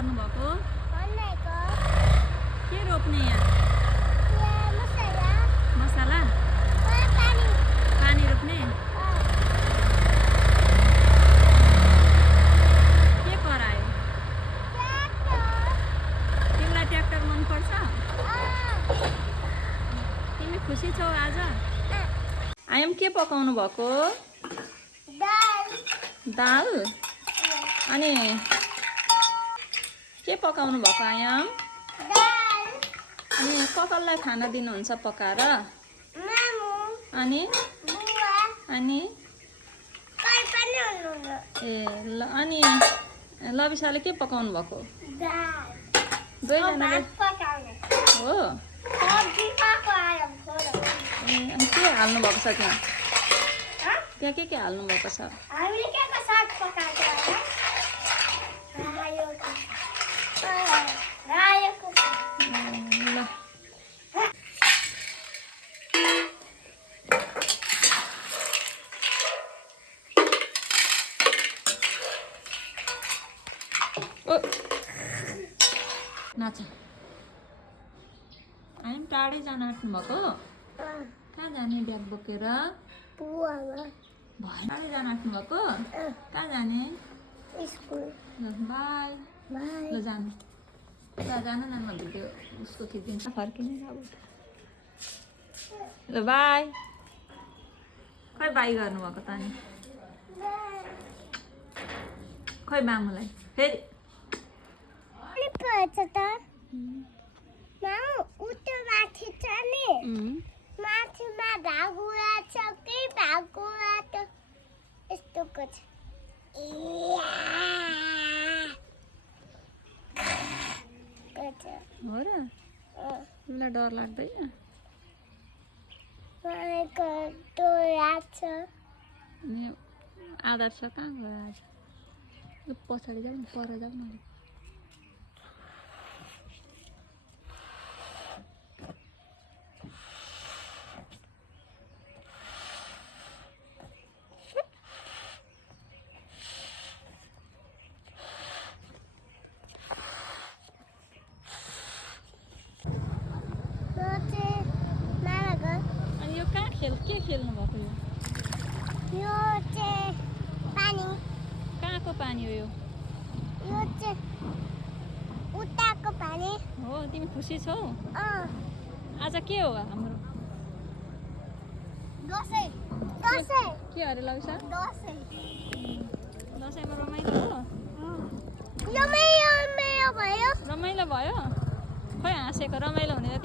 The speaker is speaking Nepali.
गर्नुभएको? भनेको के रोप्ने यहाँ? मसला मसला? पानी पानी रोप्ने? के करायो? तिमीलाई ट्र्याक्टर मनपर्छ? तिमी खुसी छौ आज? आयम के पकाउनु भएको? दाल? अनि के पकाउनु भएको आयम? अनि ककललाई खाना दिनुहुन्छ पकाएर? अनि अनि ए ल अनि लबिसाले के पकाउनु भएको? दुईजनाले हो? ए अनि के हाल्नु भएको छ त्यहाँ? त्यहाँ के हाल्नु भएको छ? ल नाच आयम टाढै जान आँट्नु भएको? कहाँ जाने ब्याग बोकेर? टाढै जान आँट्नु भएको? कहाँ जाने? ल बाई ल जानु जान न म भिडियो उसको खिचिदिन्छ फर्किने अब ल बाई खै बाई गर्नुभएको त अनि खै मामुलाई फेरि माथिमा भागुरा छ कि भागुरा त यस्तोको छ हो र तिमीलाई डर लाग्दैन? अनि आधार छ कहाँ गयो आज? पछाडि जाऊ न पर जाऊ न के खेल्नु भएको यो चाहिँ पानी कहाँको पानी हो यो चाहिँ उताको पानी हो? तिमी खुसी छौ? आज के हो हाम्रो? के अरे लौसा? दसैँमा रमाइलो हो? रमाइलो भयो? खै हाँसेको रमाइलो हुने त